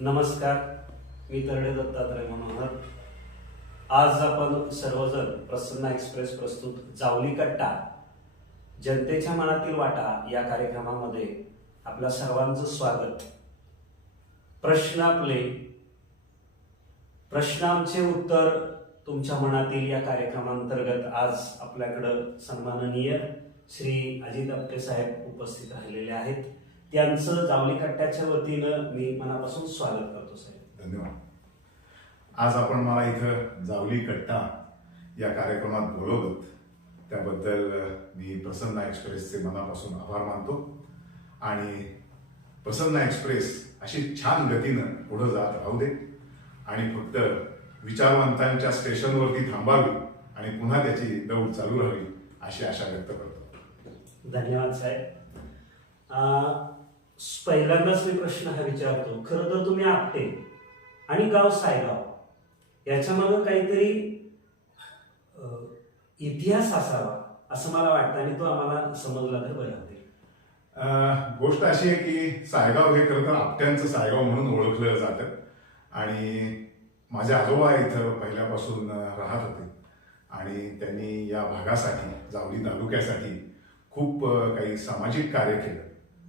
नमस्कार, मी तरडे दत्तात्रय मनोहर. आज आपण सर्वजण प्रसन्न एक्सप्रेस प्रस्तुत जावली कट्टा जनतेच्या मनातील वाटा या कार्यक्रमामध्ये आपल्या सर्वांचं स्वागत. प्रश्न आपले, प्रश्न आमचे उत्तर तुमच्या मनातील या कार्यक्रमांतर्गत आज आपल्याकडं सन्माननीय श्री अजित आपटे साहेब उपस्थित राहिलेले आहेत. त्यांचं जावली कट्ट्याच्या वतीनं मी मनापासून स्वागत करतो साहेब. धन्यवाद. आज आपण मला इथं जावली कट्टा या कार्यक्रमात बोलवलं त्याबद्दल मी प्रसन्न एक्सप्रेसचे मनापासून आभार मानतो. आणि प्रसन्न एक्सप्रेस अशी छान गतीनं पुढे जात राहू दे आणि फक्त विचारवंतांच्या स्टेशनवरती थांबावी आणि पुन्हा त्याची दौड चालू राहावी अशी आशा व्यक्त करतो. धन्यवाद साहेब. पहिल्यांदाच मी प्रश्न हा विचारतो. खरं तर तुम्ही आपटे आणि गाव सायगाव याच्यामध्ये काहीतरी इतिहास असावा असं मला वाटतं आणि तो आम्हाला समजला तर बरं होईल. गोष्ट अशी आहे की सायगाव हे खरं तर आपट्यांचं सायगाव म्हणून ओळखलं जातं आणि माझे आजोबा इथं पहिल्यापासून राहत होते आणि त्यांनी या भागासाठी जावली तालुक्यासाठी खूप काही सामाजिक कार्य केलं.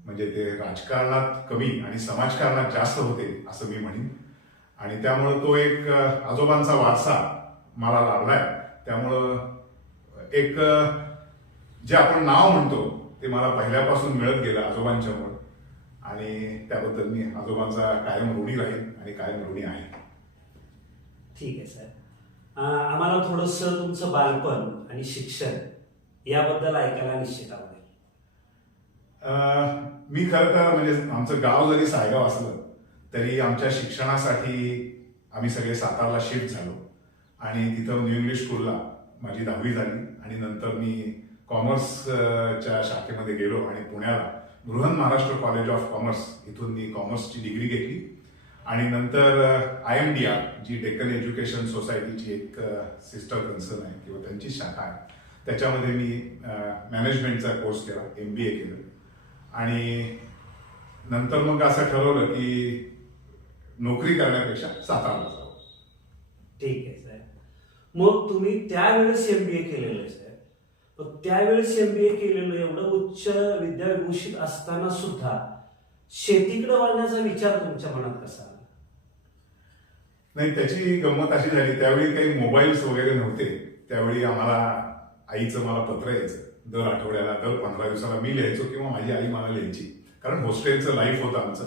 म्हणजे ते राजकारणात कमी आणि समाजकारणात जास्त होते असं मी म्हणेन. आणि त्यामुळं तो एक आजोबांचा वारसा मला लाभलाय. त्यामुळं एक जे आपण नाव म्हणतो ते मला पहिल्यापासून मिळत गेलं आजोबांच्यामुळं आणि त्याबद्दल मी आजोबांचा कायम ऋणी राहील आणि कायम ऋणी आहे. ठीक आहे साहेब. आम्हाला थोडंसं तुमचं बालपण आणि शिक्षण याबद्दल ऐकायला निश्चित आवडेल. मी खरं तर म्हणजे आमचं गाव जरी सायगाव असलं तरी आमच्या शिक्षणासाठी आम्ही सगळे सातारला शिफ्ट झालो आणि तिथं न्यू इंग्लिश स्कूलला माझी 10वी झाली आणि नंतर मी कॉमर्सच्या शाखेमध्ये गेलो आणि पुण्याला Brihan Maharashtra college of commerce इथून मी कॉमर्सची डिग्री घेतली आणि नंतर IMDR जी डेक्कन एज्युकेशन सोसायटीची एक सिस्टर कन्सर्न आहे किंवा त्यांची शाखा आहे त्याच्यामध्ये मी मॅनेजमेंटचा कोर्स केला, MBA केलं आणि नंतर मग असं ठरवलं की नोकरी करण्यापेक्षा सातारला जावं. ठीक आहे साहेब. मग तुम्ही त्यावेळेस MBA केलेलं आहे साहेब. पण त्यावेळेस MBA केलेलं एवढं उच्च विद्याविभूषित असताना सुद्धा शेतीकडे वळण्याचा विचार तुमच्या मनात कसा आला? नाही, त्याची गंमत अशी झाली. त्यावेळी काही मोबाईल्स वगैरे नव्हते. त्यावेळी आम्हाला आईचं मला पत्र यायचं दर आठवड्याला, दर 15 दिवसाला मी लिहायचो किंवा माझी आई मला लिहायची, कारण हॉस्टेलचं लाईफ होतं आमचं.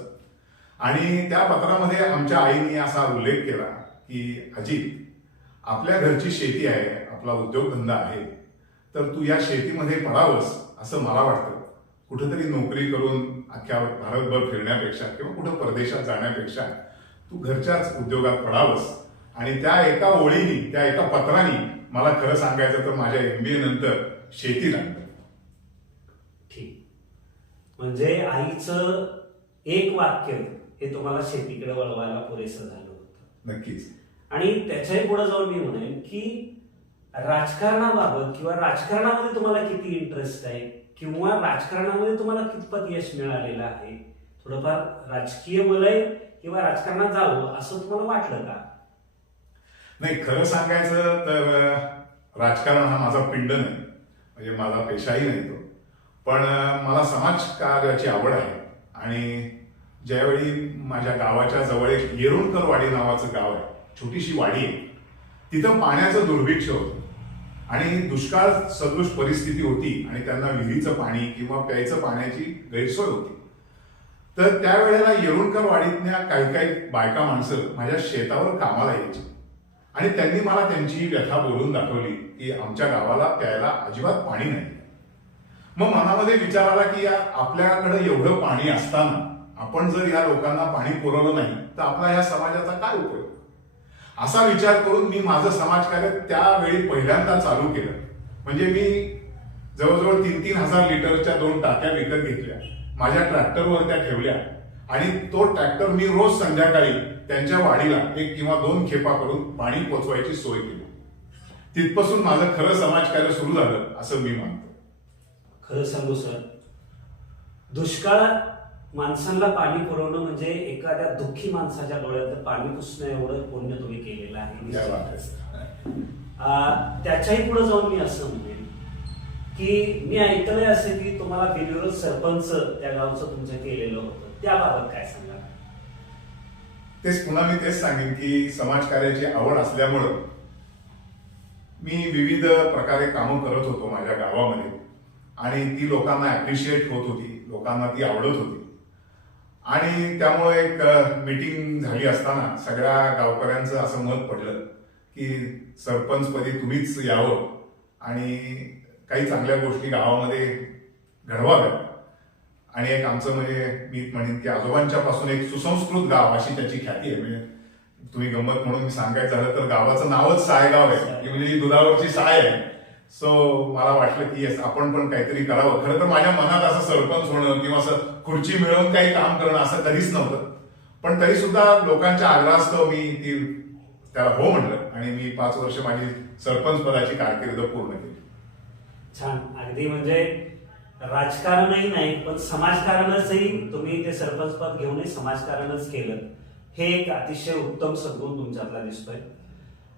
आणि त्या पत्रामध्ये आमच्या आईने असा उल्लेख केला की अजित, आपल्या घरची शेती आहे, आपला उद्योगधंदा आहे, तर तू या शेतीमध्ये पडावंस असं मला वाटतं. कुठेतरी नोकरी करून अख्ख्या भारतभर फिरण्यापेक्षा किंवा कुठं परदेशात जाण्यापेक्षा तू घरच्याच उद्योगात पडावंस. आणि त्या एका ओळीनी, त्या एका पत्राने मला खरं सांगायचं तर माझ्या MBA नंतर शेती लागलं. ठीक. म्हणजे आईचं एक वाक्य हे तुम्हाला शेतीकडे वळवायला पुरेसं झालं होतं. नक्कीच. आणि त्याच्याही पुढे जाऊन मी म्हणेन की राजकारणाबाबत किंवा राजकारणामध्ये तुम्हाला किती इंटरेस्ट आहे किंवा राजकारणामध्ये तुम्हाला कितपत यश मिळालेलं आहे, थोडंफार राजकीय वलय किंवा राजकारणात जावं असं तुम्हाला वाटलं का? नाही, खरं सांगायचं तर राजकारण हा माझा पिंड नाही, म्हणजे माझा पेशाही नाही तो. पण मला समाजकार्याची आवड आहे आणि ज्यावेळी माझ्या गावाच्या जवळ एक येरुळकर वाडी नावाचं गाव आहे, छोटीशी वाडी आहे, तिथं पाण्याचं दुर्भिक्ष होतं आणि दुष्काळ सदृश परिस्थिती होती आणि त्यांना विहिरीचं पाणी किंवा प्यायचं पाण्याची गैरसोय होती. तर त्यावेळेला येरुळकर वाडीतल्या काही काही बायका माणसं माझ्या शेतावर कामाला यायची आणि त्यांनी मला त्यांची व्यथा बोलून दाखवली की आमच्या गावाला प्यायला अजिबात पाणी नाही. मग मनामध्ये विचार आला की आपल्याकडे एवढं पाणी असताना आपण जर या लोकांना पाणी पुरवलं नाही तर आपला ह्या समाजाचा काय उपयोग. असा विचार करून मी माझं समाजकार्य त्यावेळी पहिल्यांदा चालू केलं. म्हणजे मी जवळजवळ 3-3 हजार लिटरच्या 2 टाक्या विकत घेतल्या, माझ्या ट्रॅक्टरवर त्या ठेवल्या आणि तो ट्रॅक्टर मी रोज संध्याकाळी त्यांच्या वाडीला 1 किंवा 2 खेपा करून पाणी पोचवायची सोय केली. तिथपासून माझं खरं समाजकार्य सुरू झालं असं मी मानतो. खरं सांगू सर, दुष्काळात माणसांना पाणी पुरवणं म्हणजे एखाद्या दुःखी माणसाच्या डोळ्यात पाणी पुसणं एवढं पुण्य तुम्ही केलेलं आहे. क्या बात है सर. त्याच्याही पुढे जाऊन मी असं म्हणेन की मी ऐकलंय असं की तुम्हाला बिनविरोध सरपंच त्या गावचं तुमचं केलेलं होतं, त्याबाबत काय सांगा? पुन्हा मी तेच सांगेन की समाजकार्याची आवड असल्यामुळं मी विविध प्रकारे कामं करत होतो माझ्या गावामध्ये आणि ती लोकांना अप्रिशिएट होत होती, लोकांना ती आवडत होती. आणि त्यामुळे एक मीटिंग झाली असताना सगळ्या गावकऱ्यांचं असं मत पडलं की सरपंचपदी तुम्हीच यावं आणि काही चांगल्या गोष्टी गावामध्ये घडवाव्या. आणि एक आमचं म्हणजे मी म्हणेन की आजोबांच्या पासून एक सुसंस्कृत गाव अशी त्याची ख्याती आहे. म्हणजे तुम्ही गंमत म्हणून मी सांगायचं झालं तर गावाचं नावच सायगाव आहे, की म्हणजे दुधावरची साय आहे. सो मला वाटलं की आपण पण काहीतरी करावं. खरं तर माझ्या मनात असं सरपंच होणं किंवा असं खुर्ची मिळवून काही काम करणं असं कधीच नव्हतं. पण तरी सुद्धा लोकांच्या आग्रहास्तव मी त्याला हो म्हटलं आणि मी 5 वर्ष माझी सरपंच पदाची कारकीर्द पूर्ण केली. छान. अगदी म्हणजे राजकारणही नाही पण समाजकारणचही तुम्ही ते सरपंच पद घेऊनही समाजकारणच केलं, हे एक अतिशय उत्तम सद्गुण तुमच्यातला दिसतोय.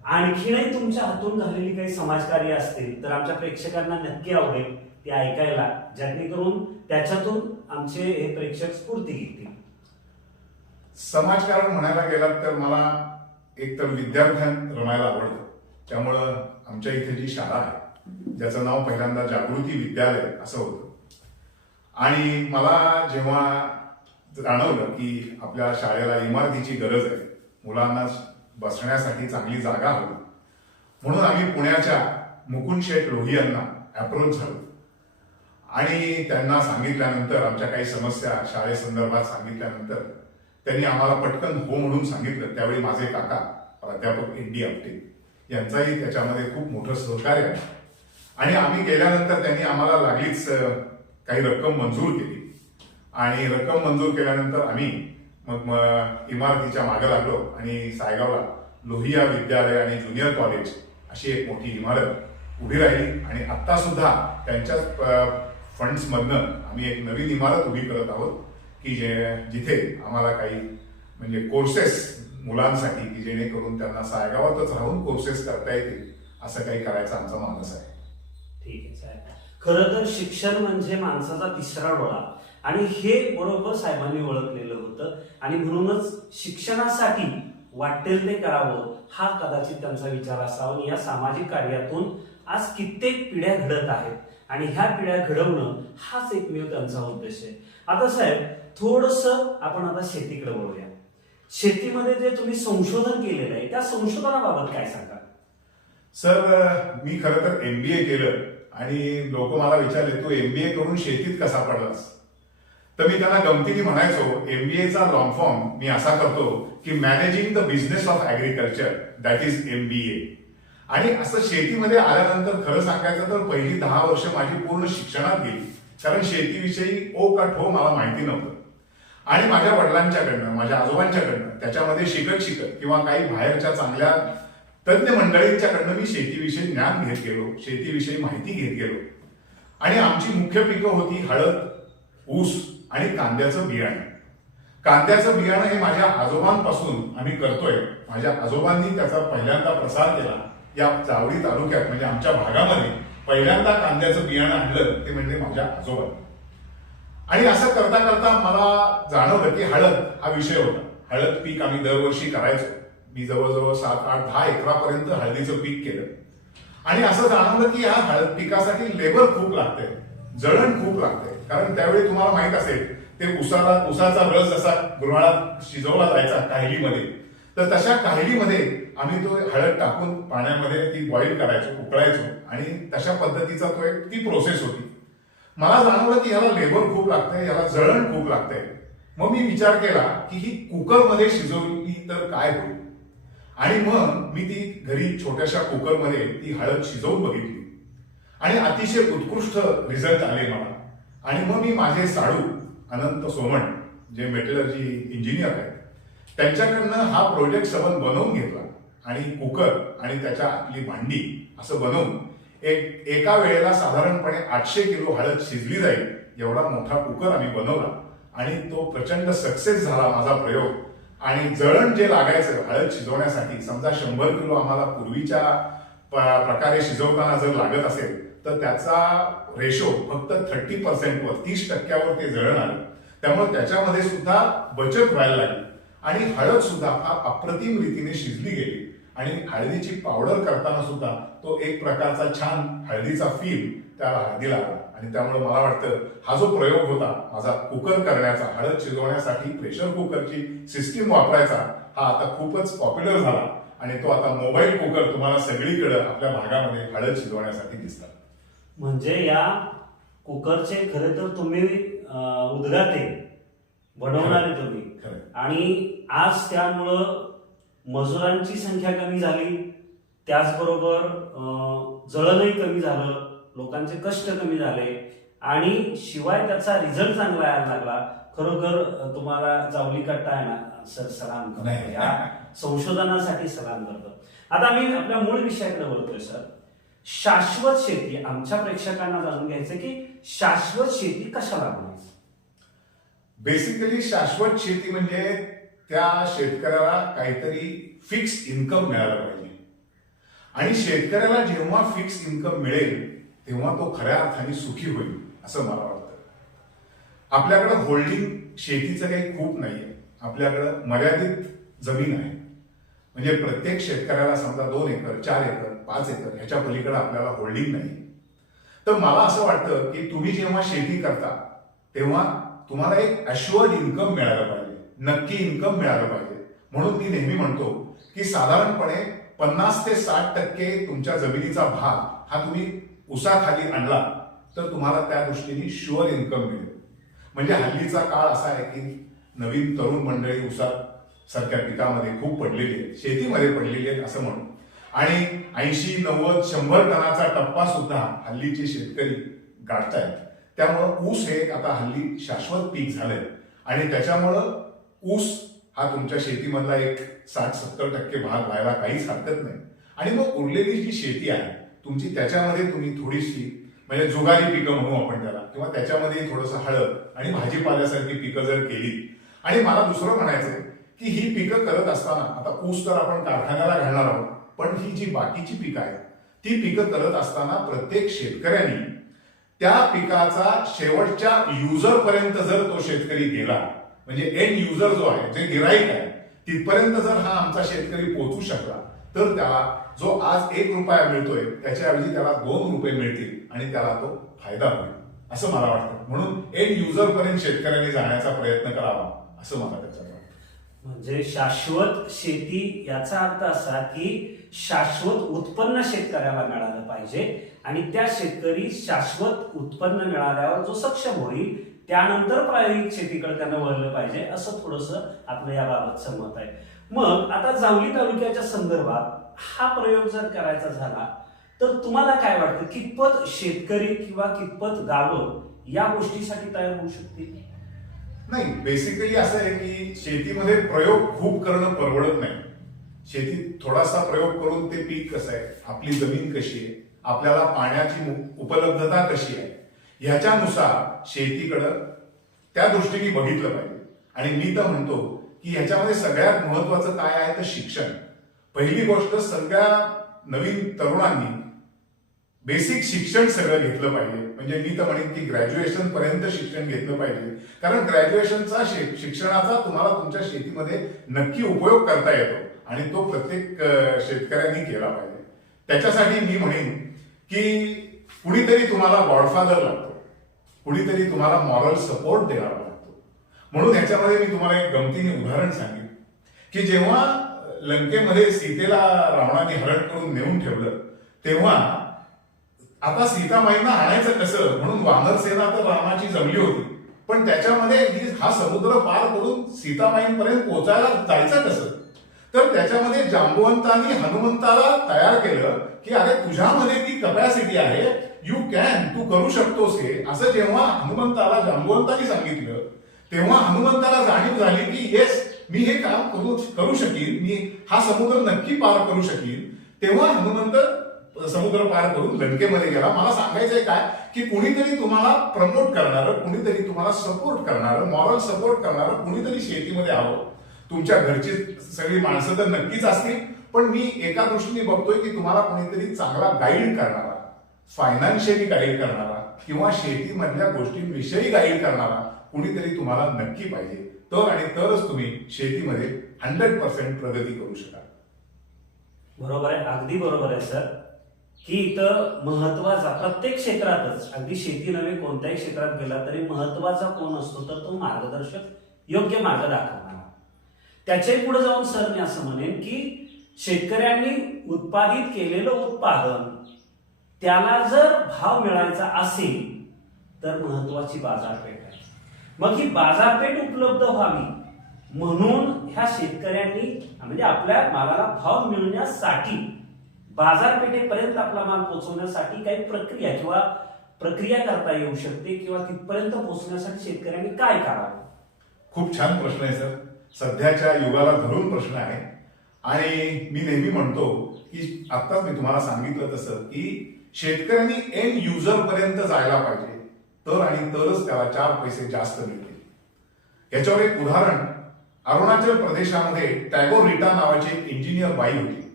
आणखीनही तुमच्या हातून झालेली काही समाजकार्य असतील तर आमच्या प्रेक्षकांना नक्की आवडेल ते ऐकायला, जेणेकरून त्याच्यातून आमचे हे प्रेक्षक स्फूर्ती घेतील. समाजकारण म्हणायला गेलात तर मला एकतर विद्यार्थ्यांत रमायला आवडतं. त्यामुळं आमच्या इथे जी शाळा आहे ज्याचं नाव पहिल्यांदा जागृती विद्यालय असं होतं आणि मला जेव्हा जाणवलं की आपल्या शाळेला इमारतीची गरज आहे, मुलांना बसण्यासाठी चांगली जागा हवी, म्हणून आम्ही पुण्याच्या मुकुंद शेठ लोही यांना अप्रोच झालो आणि त्यांना सांगितल्यानंतर आमच्या काही समस्या शाळेसंदर्भात सांगितल्यानंतर त्यांनी आम्हाला पटकन हो म्हणून सांगितलं. त्यावेळी माझे काका प्राध्यापक एन.डी. आपटे यांचाही त्याच्यामध्ये खूप मोठं सहकार्य आहे आणि आम्ही गेल्यानंतर त्यांनी आम्हाला लागलीच काही रक्कम मंजूर केली आणि रक्कम मंजूर केल्यानंतर आम्ही मग इमारतीच्या मागे लागलो आणि सायगावला लोहिया विद्यालय आणि ज्युनियर कॉलेज अशी एक मोठी इमारत उभी राहिली आणि आत्ता सुद्धा त्यांच्याच फंड्समधनं आम्ही एक नवीन इमारत उभी करत आहोत की जिथे आम्हाला काही म्हणजे कोर्सेस मुलांसाठी की जेणेकरून त्यांना सायगावातच राहून कोर्सेस करता येतील असं काही करायचा आमचा मानस आहे. ठीक आहे साहेब. खरं तर शिक्षण म्हणजे माणसाचा तिसरा डोळा आणि हे बरोबर साहेबांनी ओळखलेलं होतं आणि म्हणूनच शिक्षणासाठी वाटेल ते करावं हा कदाचित त्यांचा विचार असावा. आणि या सामाजिक कार्यातून आज कित्येक पिढ्या घडत आहेत आणि ह्या पिढ्या घडवणं हाच एकमेव त्यांचा उद्देश आहे. आता साहेब थोडंसं आपण आता शेतीकडे वळूया. शेतीमध्ये जे तुम्ही संशोधन केलेलं आहे त्या संशोधनाबाबत काय सांगा? सर मी खरं तर MBA केलं आणि लोक मला विचारले तू MBA करून शेतीत कसा पडलास, तर मी त्यांना गमतीने म्हणायचो MBAचा लॉंग फॉर्म मी असा करतो की managing the business of agriculture, that is MBA. आणि असं शेतीमध्ये आल्यानंतर खरं सांगायचं तर पहिली 10 वर्ष माझी पूर्ण शिक्षणात गेली, कारण शेतीविषयी ओ का ठो मला माहिती नव्हतं. आणि माझ्या वडिलांच्याकडनं माझ्या आजोबांच्याकडनं त्याच्यामध्ये शिकत किंवा काही बाहेरच्या चांगल्या तज्ञ मंडळींच्याकडनं मी शेतीविषयी ज्ञान घेत गेलो, शेतीविषयी माहिती घेत गेलो. आणि आमची मुख्य पिकं होती हळद, ऊस आणि कांद्याचं बियाणं. कांद्याचं बियाणं हे माझ्या आजोबांपासून आम्ही करतोय. माझ्या आजोबांनी त्याचा पहिल्यांदा प्रसार केला या जावळी तालुक्यात, म्हणजे आमच्या भागामध्ये पहिल्यांदा कांद्याचं बियाणं आणलं ते म्हणजे माझ्या आजोबांनी. आणि असं करता करता मला जाणवलं की हळद हा विषय होता. हळद पीक आम्ही दरवर्षी करायचो. मी जवळजवळ 7, 8, 10 एकरापर्यंत हळदीचं पीक केलं आणि असं जाणवलं की या हळद पिकासाठी लेबर खूप लागते, जळण खूप लागते. कारण त्यावेळी तुम्हाला माहित असेल ते उसाचा रस जसा गुऱ्हाळात शिजवला जायचा काहिलीमध्ये, तर तशा काहिलीमध्ये आम्ही तो हळद टाकून पाण्यामध्ये ती बॉईल करायचो, उकळायचो आणि तशा पद्धतीचा ती प्रोसेस होती. मला जाणवलं की याला लेबर खूप लागतंय, याला जळण खूप लागतंय. मग मी विचार केला की ही कुकरमध्ये शिजवली तर काय होईल. आणि मग मी ती घरी छोट्याशा कुकरमध्ये ती हळद शिजवून बघितली आणि अतिशय उत्कृष्ट रिझल्ट आले मला. आणि मग मी माझे साडू अनंत सोमण जे मेटलर्जी इंजिनियर आहेत त्यांच्याकडनं हा प्रोजेक्ट 7 बनवून घेतला आणि कुकर आणि त्याच्या आतली भांडी असं बनवून एका वेळेला साधारणपणे 800 किलो हळद शिजली जाईल एवढा मोठा कुकर आम्ही बनवला आणि तो प्रचंड सक्सेस झाला माझा प्रयोग. आणि जळण जे लागायचं हळद शिजवण्यासाठी, समजा 100 किलो आम्हाला पूर्वीच्या प्रकारे शिजवताना जर लागत असेल तर त्याचा रेशो फक्त 30% वर 30% ते जळण आलं. त्यामुळे त्याच्यामध्ये सुद्धा बचत व्हायला लागली आणि हळद सुद्धा फार अप्रतिम रीतीने शिजली गेली. आणि हळदीची पावडर करताना सुद्धा तो एक प्रकारचा छान हळदीचा फील त्या हळदीला आला. आणि त्यामुळे मला वाटतं हा जो प्रयोग होता माझा कुकर करण्याचा, हळद शिजवण्यासाठी प्रेशर कुकरची सिस्टीम वापरायचा, हा आता खूपच पॉप्युलर झाला. आणि तो आता मोबाईल कुकर तुम्हाला सगळीकडे आपल्या भागामध्ये हळद शिजवण्यासाठी दिसतात. म्हणजे या कुकरचे खरे तर तुम्ही उद्गाते बनवणारे तुम्ही. आणि आज त्यामुळं मजुरांची संख्या कमी झाली, त्याचबरोबर जळणही कमी झालं, लोकांचे कष्ट कमी झाले आणि शिवाय त्याचा रिझल्ट चांगला यायला लागला. खरोखर तुम्हाला जावली कट्टा आहे ना सर, सलाम करतो, या संशोधनासाठी सलाम करतो. आता मी आपल्या मूळ विषयाकडे बोलतोय सर. शाश्वत शेती, आमच्या प्रेक्षकांना जाणून घ्यायचं की शाश्वत शेती कशाला म्हणायचं? बेसिकली शाश्वत शेती म्हणजे त्या शेतकऱ्याला काहीतरी फिक्स इन्कम मिळालं पाहिजे. आणि शेतकऱ्याला जेव्हा फिक्स इन्कम मिळेल तेव्हा तो खऱ्या अर्थाने सुखी होईल असं मला वाटतं. आपल्याकडे होल्डिंग शेतीचं काही खूप नाहीये, आपल्याकडं मर्यादित जमीन आहे. म्हणजे प्रत्येक शेतकऱ्याला समजा 2 एकर 4 एकर 5 एकर ह्याच्या पलीकडे आपल्याला होल्डिंग नाही. तर मला असं वाटतं की तुम्ही जेव्हा शेती करता तेव्हा तुम्हाला एक अश्युअर्ड इन्कम मिळालं पाहिजे, नक्की इन्कम मिळालं पाहिजे. म्हणून मी नेहमी म्हणतो की साधारणपणे 50 ते 60% तुमच्या जमिनीचा भाग हा तुम्ही ऊसाखाली आणला तर तुम्हाला त्या दृष्टीने शुअर इन्कम मिळेल. म्हणजे हल्लीचा काळ असा आहे की नवीन तरुण मंडळी ऊसा सारख्या पिकामध्ये खूप पडलेली आहे, शेतीमध्ये पडलेली आहेत असं म्हणू. आणि 80, 90, 100 टनाचा टप्पा सुद्धा हल्लीचे शेतकरी गाठतायत. त्यामुळं ऊस हे आता हल्ली शाश्वत पीक झालंय आणि त्याच्यामुळं ऊस हा तुमच्या शेतीमधला एक 60-70% भाग व्हायला काहीच हरकत नाही. आणि मग उरलेली जी शेती आहे तुमची त्याच्यामध्ये तुम्ही थोडीशी म्हणजे जुगारी पिकं म्हणू आपण त्याला, किंवा त्याच्यामध्ये थोडंसं हळद आणि भाजीपाल्यासारखी पिकं जर केली. आणि मला दुसरं म्हणायचंय की ही पिकं करत असताना आता ऊस तर आपण कारखान्याला घालणार आहोत, पण ही जी बाकीची पिकं आहेत ती पिकं करत असताना प्रत्येक शेतकऱ्यांनी त्या पिकाचा शेवटच्या युजर पर्यंत जर तो शेतकरी गेला, म्हणजे एंड युजर जो आहे, जे गिराईक आहे, तिथपर्यंत जर हा आमचा शेतकरी पोहोचू शकला तर त्याला जो आज 1 रुपया मिळतोय त्याच्याऐवजी त्याला 2 रुपये मिळतील आणि त्याला तो फायदा होईल असं मला वाटतं. म्हणून एंड युजर पर्यंत शेतकऱ्यांनी जाण्याचा प्रयत्न करावा असं मला त्याच्यात वाटतं. म्हणजे शाश्वत शेती याचा अर्थ असा की शाश्वत उत्पन्न शेतकऱ्याला मिळालं पाहिजे आणि त्या शेतकरी शाश्वत उत्पन्न मिळाल्यावर जो सक्षम होईल त्यानंतर प्रायोगिक शेतीकडे त्यांना वळलं पाहिजे, असं थोडंसं आपलं याबाबतचं मत आहे. मग आता जावली तालुक्याच्या संदर्भात हा प्रयोग जर करायचा झाला तर तुम्हाला काय वाटतं, कितपत शेतकरी किंवा कितपत गावं या गोष्टीसाठी तयार होऊ शकतील? नाही, बेसिकली असं आहे की शेतीमध्ये प्रयोग खूप करणं परवडत नाही. शेतीत थोडासा प्रयोग करून ते पीक कसं आहे, आपली जमीन कशी आहे, आपल्याला पाण्याची उपलब्धता कशी आहे, ह्याच्यानुसार शेतीकडं त्या दृष्टीने बघितलं पाहिजे. आणि मी तर म्हणतो की ह्याच्यामध्ये सगळ्यात महत्वाचं काय आहे तर शिक्षण. पहिली गोष्ट, सगळ्या नवीन तरुणांनी बेसिक शिक्षण सगळं घेतलं पाहिजे. म्हणजे मी तर म्हणेन की ग्रॅज्युएशन पर्यंत शिक्षण घेतलं पाहिजे, कारण ग्रॅज्युएशनचा शिक्षणाचा तुम्हाला तुमच्या शेतीमध्ये नक्की उपयोग करता येतो आणि तो प्रत्येक शेतकऱ्यांनी केला पाहिजे. त्याच्यासाठी मी म्हणेन की कुणीतरी तुम्हाला गॉडफादर लागतो, कुणीतरी तुम्हाला मॉरल सपोर्ट देणारा लागतो. म्हणून ह्याच्यामध्ये मी तुम्हाला एक गमतीने उदाहरण सांगेन की जेव्हा लंकेमध्ये सीतेला रावणाने हरण करून नेऊन ठेवलं तेव्हा आता सीतामाईंना आणायचं कसं म्हणून वानर सेना तर रामाची जमली होती, पण त्याच्यामध्ये हा समुद्र पार करून सीतामाईंपर्यंत पोहोचायला जायचं कसं, तर त्याच्यामध्ये जांबवंतांनी हनुमंताला तयार केलं की अरे तुझ्यामध्ये ती कपॅसिटी आहे, यू कॅन, तू करू शकतोस हे. असं जेव्हा हनुमंताला जांबवंतांनी सांगितलं तेव्हा हनुमंताला जाणीव झाली की येस, मी हे काम करू शकीन, मी हा समुद्र नक्की पार करू शकीन. तेव्हा हनुमंत समुद्र पार करून लंकेमध्ये गेला. मला सांगायचंय काय की कुणीतरी तुम्हाला प्रमोट करणारं, कुणीतरी तुम्हाला सपोर्ट करणारं, मॉरल सपोर्ट करणारं कुणीतरी शेतीमध्ये हवं. तुमच्या घरची सगळी माणसं तर नक्कीच असतील, पण मी एका दृष्टीने बघतोय की तुम्हाला कोणीतरी चांगला गाईड करणारा, फायनान्शियली गाईड करणारा किंवा शेतीमधल्या गोष्टींविषयी गाईड करणारा कुणीतरी तुम्हाला नक्की पाहिजे. तर आणि तरच तुम्ही शेतीमध्ये 100% प्रगती करू शकाल. बरोबर आहे, अगदी बरोबर आहे सर, की इथं महत्वाचा प्रत्येक क्षेत्रातच, अगदी शेती नव्हे कोणत्याही क्षेत्रात गेला तरी महत्वाचा कोण असतो तर तो मार्गदर्शक, योग्य मार्ग दाखवणारा. त्याच्याही पुढे जाऊन सर मी असं म्हणेन की शेतकऱ्यांनी उत्पादित केलेलं उत्पादन त्याला जर भाव मिळायचा असेल तर महत्वाची बाजारपेठ आहे. मग ही बाजारपेठ उपलब्ध व्हावी म्हणून ह्या शेतकऱ्यांनी म्हणजे आपल्या मालाला भाव मिळण्यासाठी बाजारपेठेपर्यंत आपला माल पोहोचवण्यासाठी काही प्रक्रिया करता येऊ शकते किंवा तिथपर्यंत पोहोचण्यासाठी शेतकऱ्यांनी काय करावं? खूप छान प्रश्न आहे सर. सध्याच्या युगाला धरून प्रश्न आहे आणि मी नेहमी म्हणतो की आत्ताच मी तुम्हाला सांगितलं तसं की शेतकऱ्यांनी एंड युजर पर्यंत जायला पाहिजे, तर आणि तरच त्याला 4 पैसे जास्त मिळतील. याच्यावर एक उदाहरण, अरुणाचल प्रदेशामध्ये टॅगोर रिटा नावाची एक इंजिनियर बाई होती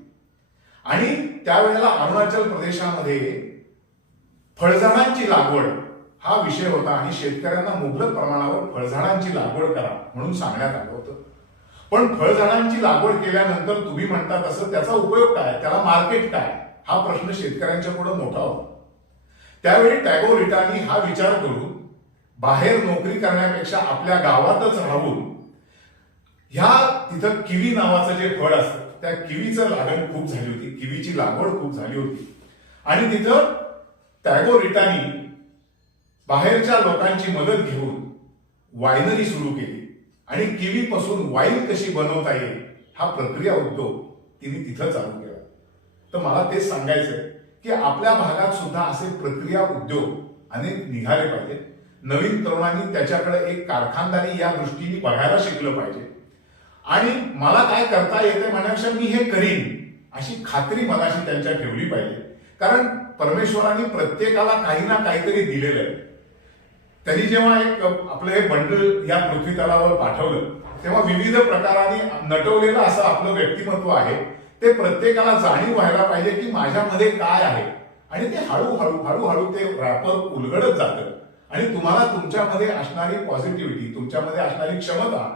आणि त्यावेळेला अरुणाचल प्रदेशामध्ये फळझाडांची लागवड हा विषय होता आणि शेतकऱ्यांना मुबलक प्रमाणावर फळझाडांची लागवड करा म्हणून सांगण्यात आलं होतं. पण फळझाडांची लागवड केल्यानंतर तुम्ही म्हणता तसं त्याचा उपयोग काय, त्याला मार्केट काय, हा प्रश्न शेतकऱ्यांच्या पुढे मोठा होता. त्यावेळी टॅगोर रिटानी हा विचार करून बाहेर नोकरी करण्यापेक्षा आपल्या गावातच राहून ह्या तिथं किवी नावाचं जे फळ असतं त्या किवीचं लागण खूप झाली होती, किवीची लागवड खूप झाली होती आणि तिथं टॅगोर रिटानी बाहेरच्या लोकांची मदत घेऊन वायनरी सुरू केली आणि किवीपासून वाईन कशी बनवता येईल हा प्रक्रिया उद्योग तिने तिथं चालू केला. तर मला तेच सांगायचंय की आपल्या भागात सुद्धा असे प्रक्रिया उद्योग अनेक निघाले पाहिजेत. नवीन तरुणांनी त्याच्याकडे एक कारखानदारी या दृष्टीने बघायला शिकलं पाहिजे आणि मला काय करता येते म्हणण्यापेक्षा मी हे करीन अशी खात्री मनाशी त्यांच्या ठेवली पाहिजे. कारण परमेश्वराने प्रत्येकाला काही ना काहीतरी दिलेलं आहे. त्यांनी जेव्हा एक आपलं हे बंडल या पृथ्वी तलावर पाठवलं तेव्हा विविध प्रकाराने नटवलेलं असं आपलं व्यक्तिमत्व आहे. ते प्रत्येकाला जाणीव व्हायला पाहिजे की माझ्यामध्ये काय आहे आणि ते हळूहळू ते रॅपर उलगडत जातं आणि तुम्हाला तुमच्यामध्ये असणारी पॉझिटिव्हिटी, तुमच्यामध्ये असणारी क्षमता,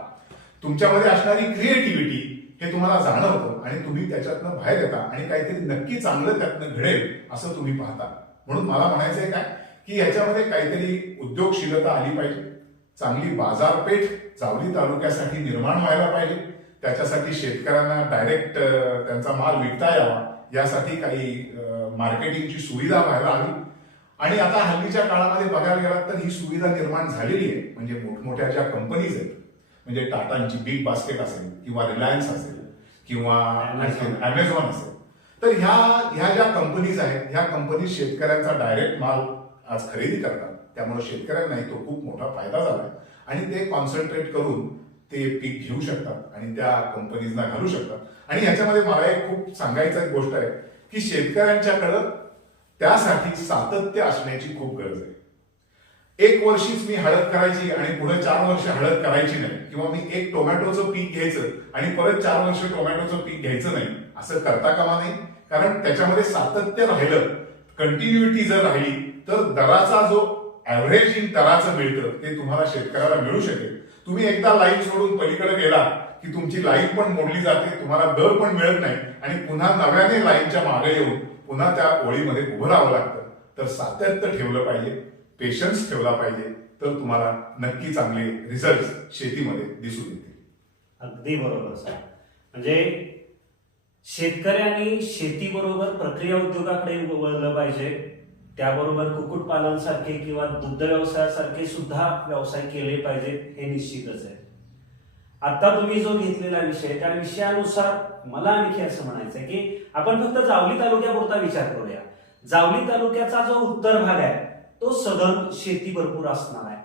तुमच्यामध्ये असणारी क्रिएटिव्हिटी हे तुम्हाला जाणवतं आणि तुम्ही त्याच्यातनं बाहेर येता आणि काहीतरी नक्की चांगलं त्यातनं घडेल असं तुम्ही पाहता. म्हणून मला म्हणायचंय काय की याच्यामध्ये काहीतरी उद्योगशीलता आली पाहिजे, चांगली बाजारपेठ जावली तालुक्यासाठी निर्माण व्हायला पाहिजे, त्याच्यासाठी शेतकऱ्यांना डायरेक्ट त्यांचा माल विकता यावा यासाठी काही मार्केटिंगची सुविधा व्हायला हवी. आणि आता हल्लीच्या काळामध्ये बघायला गेलात तर ही सुविधा निर्माण झालेली आहे. म्हणजे मोठमोठ्या ज्या कंपनीज आहेत म्हणजे टाटांची बिग बास्केट असेल किंवा रिलायन्स असेल किंवा अमेझॉन असेल, तर ह्या ज्या कंपनीज आहेत ह्या कंपनीज शेतकऱ्यांचा डायरेक्ट माल आज खरेदी करतात. त्यामुळे शेतकऱ्यांनाही तो खूप मोठा फायदा झाला आणि ते कॉन्सन्ट्रेट करून ते पीक घेऊ शकतात आणि त्या कंपनीजना घालू शकतात. आणि ह्याच्यामध्ये मला एक खूप सांगायचं एक गोष्ट आहे की शेतकऱ्यांच्याकडं त्यासाठी सातत्य असण्याची खूप गरज आहे. एक वर्षीच मी हळद करायची आणि पुढे 4 वर्ष हळद करायची नाही किंवा मी एक टोमॅटोचं पीक घ्यायचं आणि परत 4 वर्ष टोमॅटोचं पीक घ्यायचं नाही असं करता कामा नाही. कारण त्याच्यामध्ये सातत्य राहिलं, कंटिन्युटी जर राहिली तर दराचा जो ऍव्हरेज दराचं मिळतं ते तुम्हाला शेतकऱ्याला मिळू शकेल. तुम्ही एकदा लाईन सोडून पलीकडे गेला की तुमची लाईन पण मोडली जाते, तुम्हाला दर पण मिळत नाही आणि पुन्हा नव्याने लाईनच्या मागे येऊन पुन्हा त्या ओळीमध्ये उभं राहावं लागतं. तर सातत्य ठेवलं पाहिजे, पेशन्स ठेवला पाहिजे, तर तुम्हाला नक्की चांगले रिझल्ट शेतीमध्ये दिसून येतील. अगदी बरोबर सर. म्हणजे शेतकऱ्यांनी शेतीबरोबर प्रक्रिया उद्योगाकडे वळलं पाहिजे, त्याबरोबर कुक्कुटपालनसारखे किंवा दुग्ध व्यवसायासारखे सुद्धा व्यवसाय केले पाहिजेत, हे निश्चितच आहे. आता तुम्ही जो घेतलेला विषय त्या विषयानुसार मला आणखी असं म्हणायचं की आपण फक्त जावली तालुक्यापुरता विचार करूया. जावली तालुक्याचा जो उत्तर भाग आहे तो सधन शेती भरपूर असणार आहे,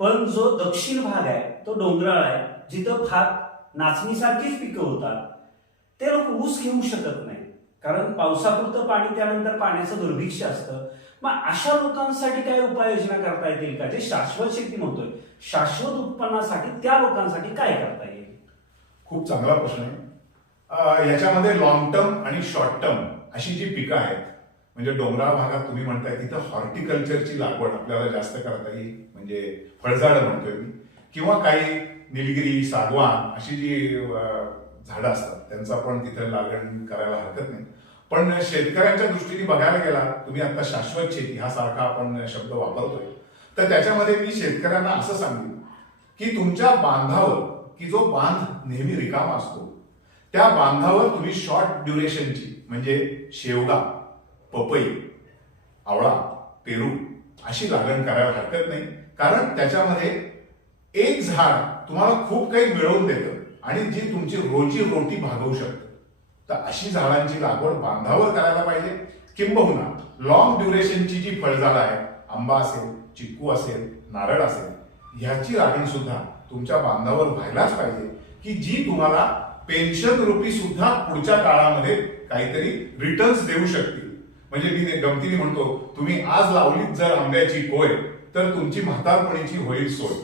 पण जो दक्षिण भाग आहे तो डोंगराळ आहे, जिथं भात नाचणीसारखीच पिकं होतात. ते लोक ऊस घेऊ शकत नाही. कारण पावसापुरतं पाणी, त्यानंतर पाण्याचं दुर्भिक्ष असतं. मग अशा लोकांसाठी काय उपाययोजना करता येतील का? जे शाश्वत शेती म्हणतोय, शाश्वत उत्पन्नासाठी त्या लोकांसाठी काय करता येईल? खूप चांगला प्रश्न आहे. याच्यामध्ये लॉंग टर्म आणि शॉर्ट टर्म अशी जी पिकं आहेत, म्हणजे डोंगराळ भागात तुम्ही म्हणताय तिथं हॉर्टिकल्चरची लागवड आपल्याला जास्त करता येईल, म्हणजे फळझाडं म्हणतोय मी, किंवा काही निलगिरी, सागवान अशी जी झाडं असतात त्यांचा पण तिथं लागण करायला हरकत नाही. पण शेतकऱ्यांच्या दृष्टीने बघायला गेला, तुम्ही आता शाश्वत शेती हा सारखा आपण शब्द वापरतोय, तर त्याच्यामध्ये मी शेतकऱ्यांना असं सांगेन की तुमच्या बांधावर, की जो बांध नेहमी रिकामा असतो, त्या बांधावर तुम्ही शॉर्ट ड्युरेशनची म्हणजे शेवगा, पपई, आवळा, पेरू अशी लागण करायला हरकत नाही. कारण त्याच्यामध्ये एक झाड तुम्हाला खूप काही मिळवून देतं आणि जी तुमची रोजी रोटी भागवू शकते. तर अशी झाडांची लागवड बांधावर करायला पाहिजे. किंबहुना लॉंग ड्युरेशनची जी फळझाडं आहेत, आंबा असेल, चिक्कू असेल, नारळ असेल, ह्याची लागण सुद्धा तुमच्या बांधावर व्हायलाच पाहिजे, की जी तुम्हाला पेन्शन रूपी सुद्धा पुढच्या काळामध्ये काहीतरी रिटर्न्स देऊ शकतील. म्हणजे मी गमतीने म्हणतो, तुम्ही आज लावलीत जर आंब्याची कोय, तर तुमची म्हातारपणीची होईल सोय.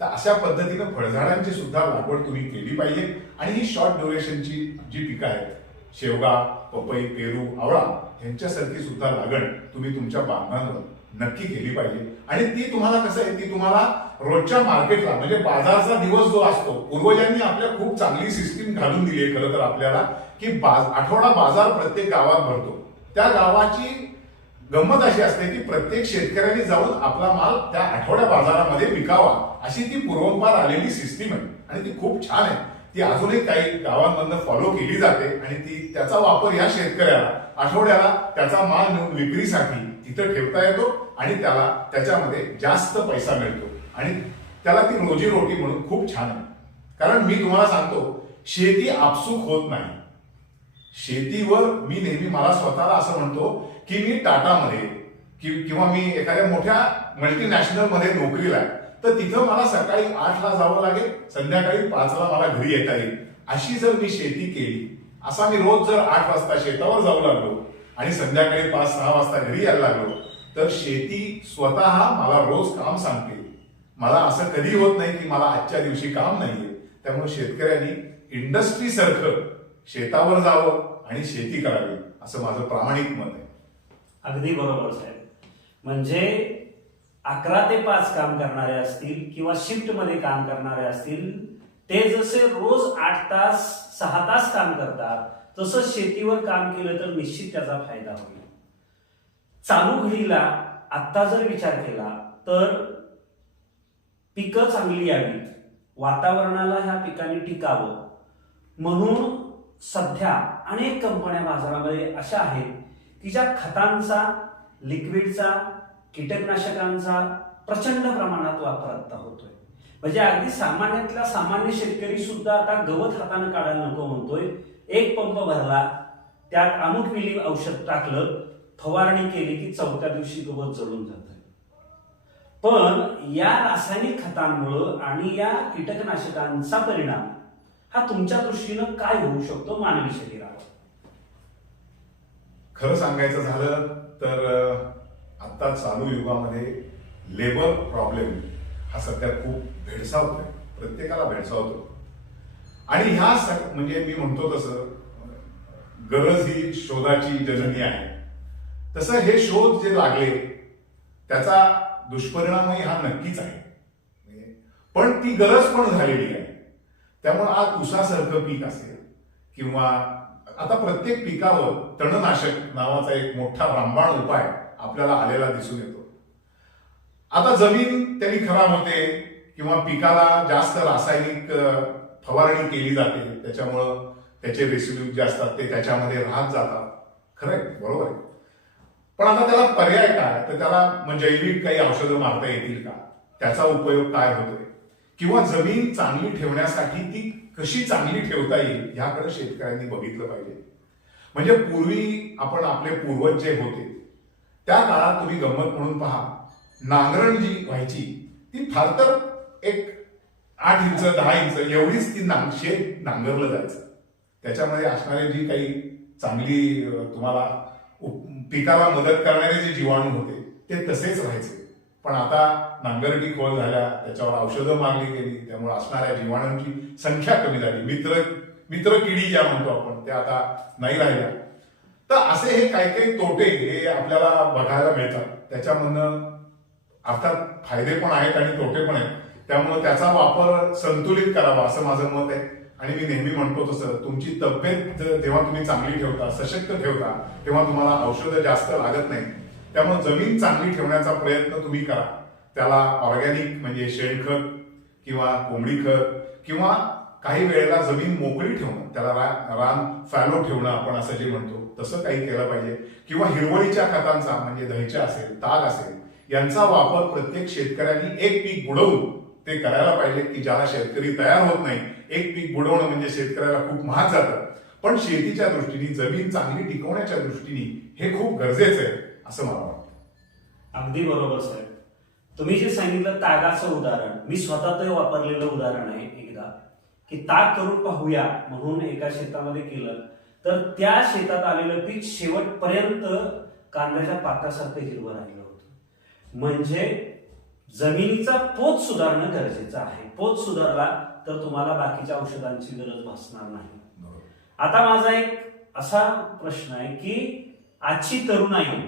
तर अशा पद्धतीनं फळझाडांची सुद्धा लागवड तुम्ही केली पाहिजे. आणि ही शॉर्ट ड्युरेशनची जी पिकं आहेत, शेवगा, पपई, पेरू, आवळा यांच्यासारखी सुद्धा लागण तुम्ही तुमच्या बांधांवर नक्की केली पाहिजे. आणि ती तुम्हाला कसं आहे, ती तुम्हाला रोजच्या मार्केटला, म्हणजे बाजारचा दिवस जो असतो, पूर्वजांनी आपल्या खूप चांगली सिस्टीम घालून दिली आहे खरं तर आपल्याला, की आठवडा बाजार प्रत्येक गावात भरतो. त्या गावाची गंमत अशी असते की प्रत्येक शेतकऱ्याने जाऊन आपला माल त्या आठवड्या बाजारामध्ये विकावा, अशी ती पूर्वंपार आलेली सिस्टीम आहे. आणि ती खूप छान आहे. ती अजूनही काही गावांमधनं फॉलो केली जाते आणि ती त्याचा वापर या शेतकऱ्याला आठवड्याला त्याचा माल नेऊन विक्रीसाठी तिथं ठेवता येतो आणि त्याला त्याच्यामध्ये जास्त पैसा मिळतो आणि त्याला ती रोजीरोटी म्हणून खूप छान आहे. कारण मी तुम्हाला सांगतो, शेती आपसूक होत नाही. शेतीवर मी नेहमी, मला स्वतःला असं म्हणतो की मी टाटामध्ये किंवा मी एखाद्या मोठ्या मल्टीनॅशनल मध्ये नोकरीला आहे, तर तिथं मला सकाळी 8ला जावं लागेल, संध्याकाळी 5ला मला घरी येता येईल. अशी जर मी शेती केली, असा मी रोज जर 8 वाजता शेतावर जाऊ लागलो आणि संध्याकाळी 5-6 वाजता घरी यायला लागलो, तर शेती स्वतः मला रोज काम सांगते. मला असं कधी होत नाही की मला आजच्या दिवशी काम नाहीये. त्यामुळे शेतकऱ्यांनी इंडस्ट्री सारखं शेतावर जावं आणि शेती करावी, असं माझं प्रामाणिक मत आहे. अगदी बरोबर साहेब. म्हणजे 11 ते 5 काम करणारे असतील किंवा शिफ्ट मध्ये काम करणारे असतील, ते जसे रोज 8 तास 6 तास काम करतात, तसं शेतीवर काम केलं तर निश्चित त्याचा फायदा होईल. चालू घडीला आत्ता जर विचार केला तर पिकं चांगली यावीत, वातावरणाला ह्या पिकांनी टिकावं म्हणून सध्या अनेक कंपन्या बाजारामध्ये अशा आहेत की ज्या खतांचा, लिक्विडचा, कीटकनाशकांचा प्रचंड प्रमाणात वापर आता होतोय. म्हणजे अगदी सामान्यातला सामान्य शेतकरी सुद्धा आता गवत हाताने काढायला नको म्हणतोय. एक पंप भरला, त्यात अमुक मिली औषध टाकलं, फवारणी केली की 4थ्या दिवशी गवत जळून जातं. पण या रासायनिक खतांमुळं आणि या कीटकनाशकांचा परिणाम हा तुमच्या दृष्टीनं काय होऊ शकतो मानवी शरीरावर? खरं सांगायचं झालं तर आता चालू युगामध्ये लेबर प्रॉब्लेम हा सध्या खूप भेडसावतोय, प्रत्येकाला भेडसावतो. आणि ह्या म्हणजे मी म्हणतो तसं, गरज ही शोधाची जननी आहे. तसं हे शोध जे लागले त्याचा दुष्परिणामही हा नक्कीच आहे. पण ती गरज पण झालेली आहे. त्यामुळे आज ऊसासारखं पीक असेल किंवा आता प्रत्येक पिकावर तणनाशक नावाचा एक मोठा रामबाण उपाय आपल्याला आलेला दिसून येतो. आता जमीन त्यांनी खराब होते किंवा पिकाला जास्त रासायनिक फवारणी केली जाते, त्याच्यामुळं त्याचे रेसिड्यू जे असतात ते त्याच्यामध्ये राहत जातात. खरंय, बरोबर आहे. पण आता त्याला पर्याय काय? तर त्याला जैविक काही औषधं मारता येतील का? त्याचा उपयोग काय होतोय? किंवा जमीन चांगली ठेवण्यासाठी ती कशी चांगली ठेवता येईल ह्याकडे शेतकऱ्यांनी बघितलं पाहिजे. म्हणजे पूर्वी आपण आपले पूर्वज जे होते त्या काळात तुम्ही गंमत म्हणून पहा, नांगरण जी व्हायची ती फार तर एक 8 इंच 10 इंच एवढीच ती शेत नांगरलं जायचं. त्याच्यामध्ये असणारे जी काही चांगली तुम्हाला पिकाला मदत करणारे जे जीवाणू होते ते तसेच राहायचे. पण आता नांगरटी खोल झाल्या, त्याच्यावर औषधं मारली गेली, त्यामुळे असणाऱ्या जीवाणूंची संख्या कमी झाली. मित्र किडी ज्या म्हणतो आपण त्या आता नाही राहिल्या. तर असे हे काही काही तोटे हे आपल्याला बघायला मिळतात. त्याच्यामधनं अर्थात फायदे पण आहेत आणि तोटे पण आहेत. त्यामुळे त्याचा वापर संतुलित करावा असं माझं मत आहे. आणि मी नेहमी म्हणतो तसं तुमची तब्येत जेव्हा तुम्ही चांगली ठेवता, सशक्त ठेवता, तेव्हा तुम्हाला औषधं जास्त लागत नाही. त्यामुळे जमीन चांगली ठेवण्याचा प्रयत्न तुम्ही करा. त्याला ऑर्गॅनिक म्हणजे शेणखत किंवा कोंबडी खत किंवा काही वेळेला जमीन मोकळी ठेवणं, त्याला रान फॅलो ठेवणं आपण असं जे म्हणतो तसं काही केलं पाहिजे. किंवा हिरवळीच्या खतांचा म्हणजे दहीच्या असेल, ताग असेल, यांचा वापर प्रत्येक शेतकऱ्यांनी एक पीक बुडवून ते करायला पाहिजे. की ज्याला शेतकरी तयार होत नाही, एक पीक बुडवणं म्हणजे शेतकऱ्याला खूप महाग जातं. पण शेतीच्या दृष्टीने, जमीन चांगली टिकवण्याच्या दृष्टीने हे खूप गरजेचं आहे असं मला वाटतं. अगदी बरोबर साहेब. तुम्ही जे सांगितलं तागाचं उदाहरण, मी स्वतः ते वापरलेलं उदाहरण आहे. एकदा की ताग करून पाहूया म्हणून एका शेतामध्ये केलं, तर त्या शेतात आलेलं पीक शेवटपर्यंत कांद्याच्या पातासारखं हिरवं राहिलं होतं. म्हणजे जमिनीचा पोत सुधारणं गरजेचं आहे. पोत सुधारला तर तुम्हाला बाकीच्या औषधांची गरज भासणार नाही. आता माझा एक असा प्रश्न आहे की आजची तरुणाई,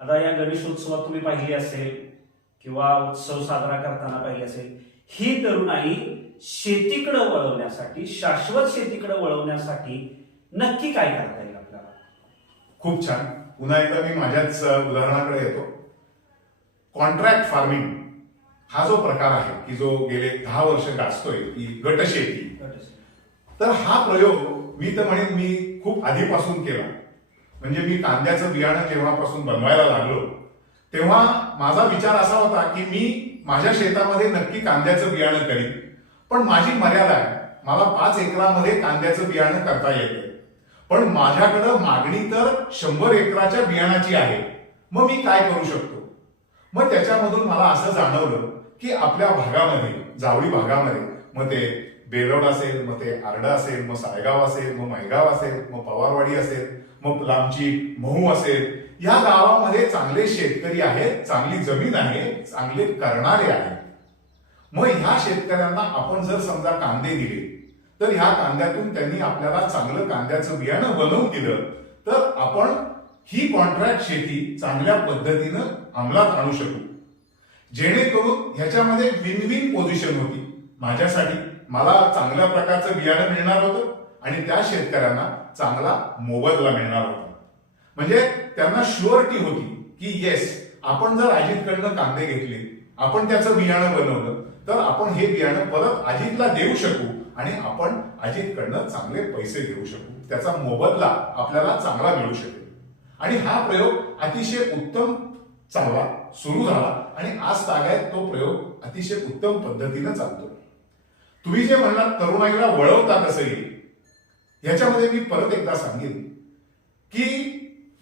आता या गणेशोत्सवात तुम्ही पाहिली असेल किंवा उत्सव साजरा करताना पाहिली असेल, ही तरुणाई शेतीकडे वळवण्यासाठी, शाश्वत शेतीकडे वळवण्यासाठी नक्की काय करता येईल आपल्याला? खूप छान. पुन्हा एकदा मी माझ्याच उदाहरणाकडे येतो. कॉन्ट्रॅक्ट फार्मिंग हा जो प्रकार आहे की जो गेले 10 वर्ष गाजतोय, की गट शेती, तर हा प्रयोग मी तर म्हणेन मी खूप आधीपासून केला. म्हणजे मी कांद्याचं बियाणं जेव्हापासून बनवायला लागलो तेव्हा माझा विचार असा होता की मी माझ्या शेतामध्ये नक्की कांद्याचं बियाणं करीन. पण माझी मर्यादा आहे, मला 5 एकरामध्ये कांद्याचं बियाणं करता येते. पण माझ्याकडं मागणी तर 100 एकराच्या बियाणाची आहे. मग मी काय करू शकतो? मग त्याच्यामधून मला असं जाणवलं की आपल्या भागामध्ये, जावळी भागामध्ये, मग ते बेलोड असेल, मग ते आरडा असेल, मग सायगाव असेल, मग मैगाव असेल, मग पवारवाडी असेल, मग लांबची महू असेल, या गावामध्ये चांगले शेतकरी आहेत, चांगली जमीन आहे, चांगले करणारे आहेत. मग ह्या शेतकऱ्यांना आपण जर समजा कांदे दिले तर ह्या कांद्यातून त्यांनी आपल्याला चांगलं कांद्याचं बियाणं बनवून दिलं तर आपण ही कॉन्ट्रॅक्ट शेती चांगल्या पद्धतीनं अंमलात आणू शकू. जेणेकरून ह्याच्यामध्ये विन विन पोझिशन होती. माझ्यासाठी मला चांगल्या प्रकारचं बियाणं मिळणार होतं आणि त्या शेतकऱ्यांना चांगला मोबदला मिळणार होता. म्हणजे त्यांना शुअरिटी होती की येस, आपण जर अजितकडनं कांदे घेतले, आपण त्याचं बियाणं बनवलं तर आपण हे बियाणं परत अजितला देऊ शकू आणि आपण अजितकडनं चांगले पैसे घेऊ शकू, त्याचा मोबदला आपल्याला चांगला मिळू शकेल. आणि हा प्रयोग अतिशय उत्तम चालला, सुरू झाला आणि आज तागायत तो प्रयोग अतिशय उत्तम पद्धतीने चालतो. तुम्ही जे म्हणलात तरुणाईला वळवता कसं येईल, याच्यामध्ये मी परत एकदा सांगेन की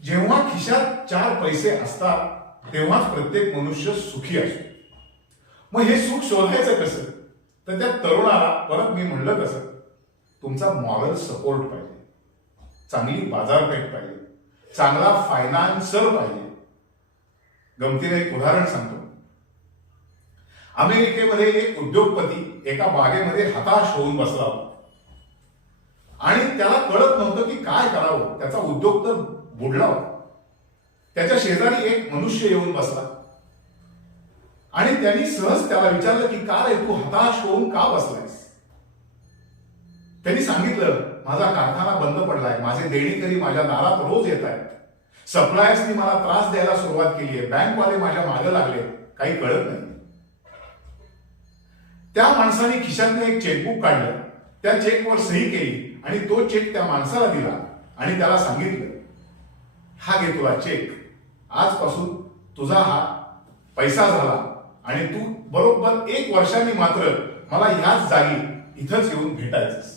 जेव्हा खिशात 4 पैसे असतात तेव्हाच प्रत्येक मनुष्य सुखी असतो. मग हे सुख शोधायचं कसं? तर त्या तरुणाला परत मी म्हणलं कसं, तुमचा मॉरल सपोर्ट पाहिजे, चांगली बाजारपेठ पाहिजे, चांगला फायनान्सर पाहिजे. गमतीने एक उदाहरण सांगतो. अमेरिकेमध्ये एक उद्योगपती एका बागेमध्ये हताश होऊन बसला होता आणि त्याला कळत नव्हतं की काय करावं. त्याचा उद्योग तर बुडला होता. त्याच्या शेजारी एक मनुष्य येऊन बसला आणि त्यांनी सहज त्याला विचारलं की का रे, तू हताश होऊन का बसलायस? त्यांनी सांगितलं, माझा कारखाना बंद पडलाय, माझे देणेकरी माझ्या दारात रोज येत आहेत, सप्लायर्सनी मला त्रास द्यायला सुरुवात केली आहे, बँकवाले माझ्या मागे लागले, काही कळत नाही. त्या माणसाने खिशातनं एक चेकबुक काढलं, त्या चेकवर सही केली आणि तो चेक त्या माणसाला दिला आणि त्याला सांगितलं, हा घे तुला चेक, आजपासून तुझा हा पैसा झाला आणि तू बरोबर 1 वर्षांनी मात्र मला ह्याच जागी इथंच येऊन भेटायचंस.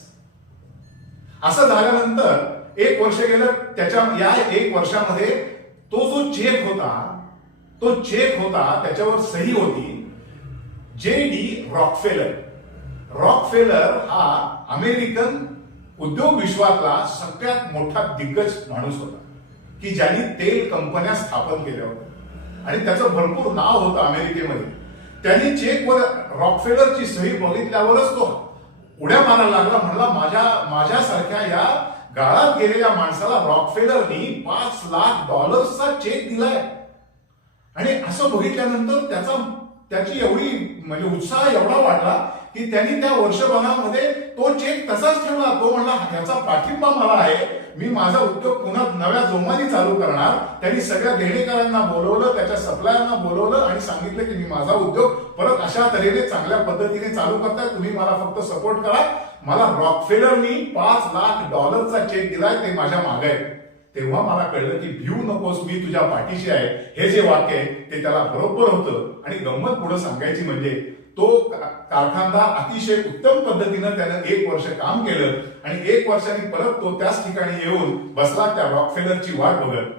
असं झाल्यानंतर 1 वर्ष गेलं. त्याच्या या 1 वर्षामध्ये तो जो चेक होता त्याच्यावर सही होती J.D. रॉकफेलर. रॉकफेलर हा अमेरिकन उद्योग विश्वातला सगळ्यात मोठा दिग्गज माणूस होता की ज्यांनी तेल कंपन्या स्थापन केल्या होत्या आणि त्याचं भरपूर नाव होतं अमेरिकेमध्ये. त्यांनी चेकवर रॉकफेलरची सही बघितल्यावरच तो उड्या मारायला लागला. म्हणला माझ्यासारख्या या गाळात गेलेल्या माणसाला रॉकफेलरनी $5 लाख चेक दिलाय. आणि असं बघितल्यानंतर त्याची एवढी म्हणजे उत्साह एवढा वाढला की त्यांनी त्या वर्षभरामध्ये तो चेक तसाच ठेवला. तो म्हणला याचा पाठिंबा मला आहे, मी माझा उद्योग पुन्हा नव्या जोमाने चालू करणार. त्यांनी सगळ्या देणेकरांना बोलवलं, त्याच्या सप्लायरना बोलवलं आणि सांगितलं की मी माझा उद्योग परत अशा तऱ्हेने चांगल्या पद्धतीने चालू करताय, तुम्ही मला फक्त सपोर्ट करा. मला रॉकफेलरनी $5 लाख चेक दिलाय, ते माझ्या मागे आहे. तेव्हा मला कळलं की भिऊ नकोस, मी तुझ्या पाठीशी आहे. हे जे वाक्य आहे ते त्याला बरोबर होतं. आणि गंमत पुढे सांगायची म्हणजे तो कारखानदार अतिशय उत्तम पद्धतीनं त्यानं 1 वर्ष काम केलं आणि 1 वर्षांनी परत तो त्याच ठिकाणी येऊन बसला त्या रॉकफेलरची वाट बघत.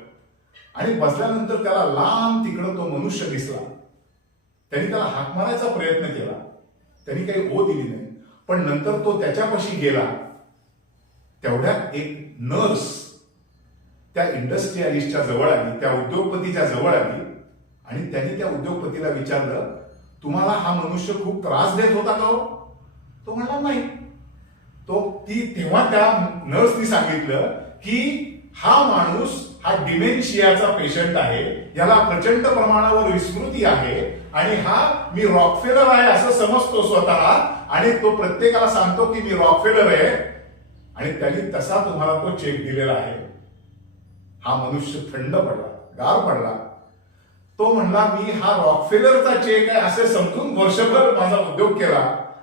आणि बसल्यानंतर त्याला लांब तिकडं तो मनुष्य दिसला. त्यांनी त्याला हाक मारायचा प्रयत्न केला, त्यांनी काही हो दिली नाही. पण नंतर तो त्याच्यापाशी गेला. तेवढ्यात एक नर्स त्या इंडस्ट्रियलिस्टच्या जवळ आली, त्या उद्योगपतीच्या जवळ आली आणि त्यांनी त्या उद्योगपतीला विचारलं, तुम्हाला हा मनुष्य खूप त्रास देत होता का हो? तो म्हणला नाही. तेव्हा त्या नर्सनी सांगितलं की हा माणूस हा डिमेन्शियाचा पेशंट आहे, याला प्रचंड प्रमाणावर विस्मृती आहे आणि हा मी रॉकफेलर आहे असं समजतो स्वतः आणि तो प्रत्येकाला सांगतो की मी रॉकफेलर आहे आणि त्यांनी तसा तुम्हाला तो चेक दिलेला आहे. हा मनुष्य थंड पडला, गार पडला. तो म्हणला मी हा रॉकफेलरचा चेक आहे असे समजून वर्षभर माझा उद्योग केला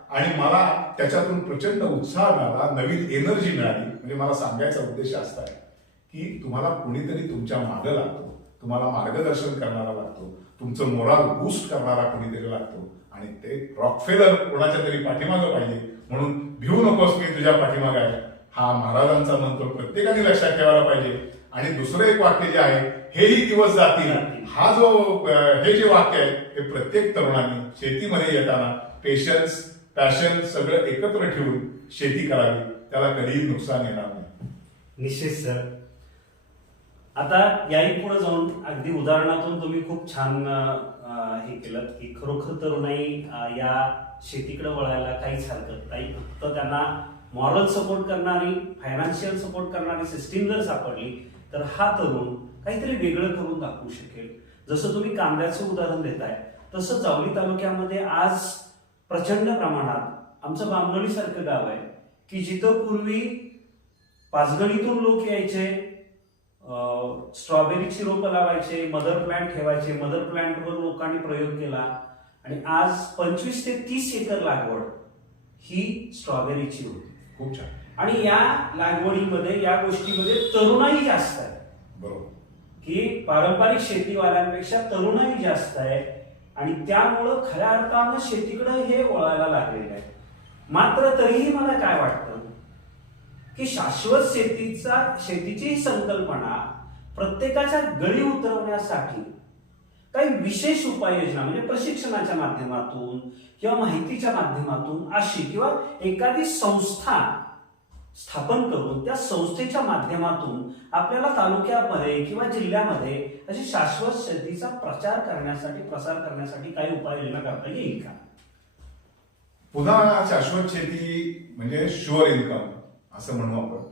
आणि मला त्याच्यातून प्रचंड उत्साह मिळाला, नवीन एनर्जी मिळाली. म्हणजे मला सांगायचा उद्देश असा आहे की तुम्हाला कुणीतरी तुमच्या मागे लागतो, तुम्हाला मार्गदर्शन करणारा लागतो, तुमचं मोराल बूस्ट करणारा कुणीतरी लागतो आणि ते रॉकफेलर कोणाच्या तरी पाठीमागं पाहिजे. म्हणून भिऊ नकोस, मी तुझ्या पाठीमागे आहे. हा महाराजांचा मंत्र प्रत्येकाने लक्षात ठेवायला पाहिजे. आणि दुसरं एक वाक्य जे आहे, हेही दिवस जातील, हा जो हे जे वाक्य आहे हे प्रत्येक तरुणाने शेतीमध्ये येताना पेशन्स, पॅशन सगळं एकत्र ठेवून शेती करावी, त्याला कधीही नुकसान येणार नाही. निश्चित सर. आता याही पुढे जाऊन अगदी उदाहरणातून तुम्ही खूप छान हे केलं की खरोखर तरुणाई या शेतीकडे वळायला काहीच हरकत नाही. फक्त त्यांना मॉरल सपोर्ट करणारी, फायनान्शियल सपोर्ट करणारी सिस्टीम जर सापडली तर हा तरुण काहीतरी वेगळं करून दाखवू शकेल. जसं तुम्ही कांद्याचं उदाहरण देताय तसं जावली तालुक्यामध्ये आज प्रचंड प्रमाणात आमचं बांबनळी सारखं गाव आहे की जिथं पूर्वी पाचगणीतून लोक यायचे, स्ट्रॉबेरीची रोपं लावायचे, मदर प्लांट ठेवायचे, मदर प्लांटवर लोकांनी प्रयोग केला आणि आज 25 ते 30 एकर लागवड ही स्ट्रॉबेरीची होती. खूप छान. आणि या लागवडीमध्ये, या गोष्टीमध्ये तरुणाई जास्त आहे. बरोबर की पारंपरिक शेतीवाल्यांपेक्षा तरुणाई जास्त आहे आणि त्यामुळं खऱ्या अर्थानं शेतीकडे हे वळायला लागलेलं आहे. मात्र तरीही मला काय वाटतं की शाश्वत शेतीची संकल्पना प्रत्येकाच्या गळी उतरवण्यासाठी काही विशेष उपाययोजना म्हणजे प्रशिक्षणाच्या माध्यमातून किंवा माहितीच्या माध्यमातून अशी किंवा एखादी संस्था स्थापन करून त्या संस्थेच्या माध्यमातून आपल्याला तालुक्यामध्ये किंवा जिल्ह्यामध्ये अशी शाश्वत शेतीचा प्रसार करण्यासाठी काही उपाययोजना करता येईल का? पुन्हा शाश्वत शेती म्हणजे शुअर इन्कम असं म्हणू आपण.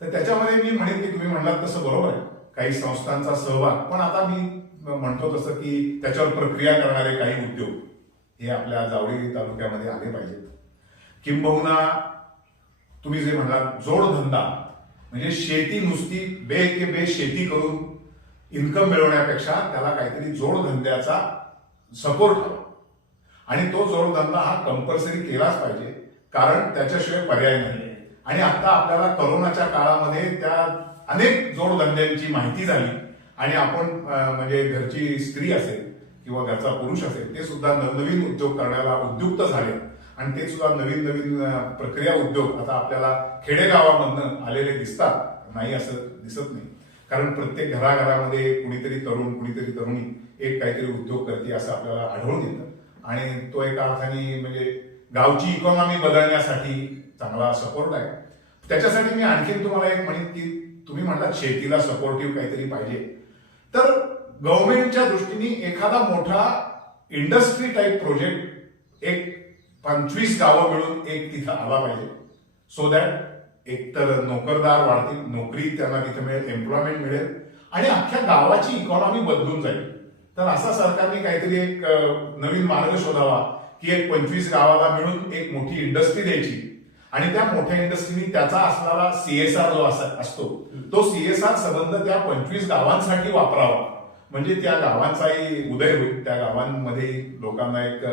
तर त्याच्यामध्ये मी म्हणेन की तुम्ही म्हणलात तसं बरोबर आहे, काही संस्थांचा सहभाग, पण आता मी म्हणतो तसं की त्याच्यावर प्रक्रिया करणारे काही उद्योग हे आपल्या जावळी तालुक्यामध्ये आले पाहिजेत. किंबहुना तुम्ही जे म्हणालात जोडधंदा म्हणजे शेती नुसती बे शेती करून इन्कम मिळवण्यापेक्षा त्याला काहीतरी जोडधंद्याचा सपोर्ट हवा आणि तो जोडधंदा हा कंपल्सरी केलाच पाहिजे, कारण त्याच्याशिवाय पर्याय नाही. आणि आता आपल्याला कोरोनाच्या काळामध्ये त्या अनेक जोडधंद्यांची माहिती झाली आणि आपण म्हणजे घरची स्त्री असेल किंवा घरचा पुरुष असेल ते सुद्धा नवनवीन उद्योग करण्याला उद्युक्त झाले आणि ते सुद्धा नवीन नवीन प्रक्रिया उद्योग आता आपल्याला खेडेगावामधनं आलेले दिसतात, नाही असं दिसत नाही. कारण प्रत्येक घराघरामध्ये कुणीतरी तरुण कुणीतरी तरुणी एक काहीतरी उद्योग करते असं आपल्याला आढळून येतं आणि तो एका अर्थाने म्हणजे गावची इकॉनॉमी बदलण्यासाठी चांगला सपोर्ट आहे. त्याच्यासाठी मी आणखीन तुम्हाला एक म्हणेन की तुम्ही म्हणलात शेतीला सपोर्टिव्ह काहीतरी पाहिजे, तर गव्हर्नमेंटच्या दृष्टीने एखादा मोठा इंडस्ट्री टाईप प्रोजेक्ट एक 25 गावं मिळून एक तिथं आला पाहिजे, सो दॅट एकतर नोकरदार वाढतील, नोकरी त्यांना तिथे मिळेल, एम्प्लॉयमेंट मिळेल आणि अख्ख्या गावाची इकॉनॉमी बदलून जाईल. तर असा सरकारने काहीतरी एक नवीन मार्ग शोधावा की एक 25 गावाला मिळून एक मोठी इंडस्ट्री द्यायची आणि त्या मोठ्या इंडस्ट्रीने त्याचा असणारा सीएसआर जो असतो तो सीएसआर संबंध त्या 25 गावांसाठी वापरावा, म्हणजे त्या गावांचाही उदय होईल, त्या गावांमध्ये लोकांना एक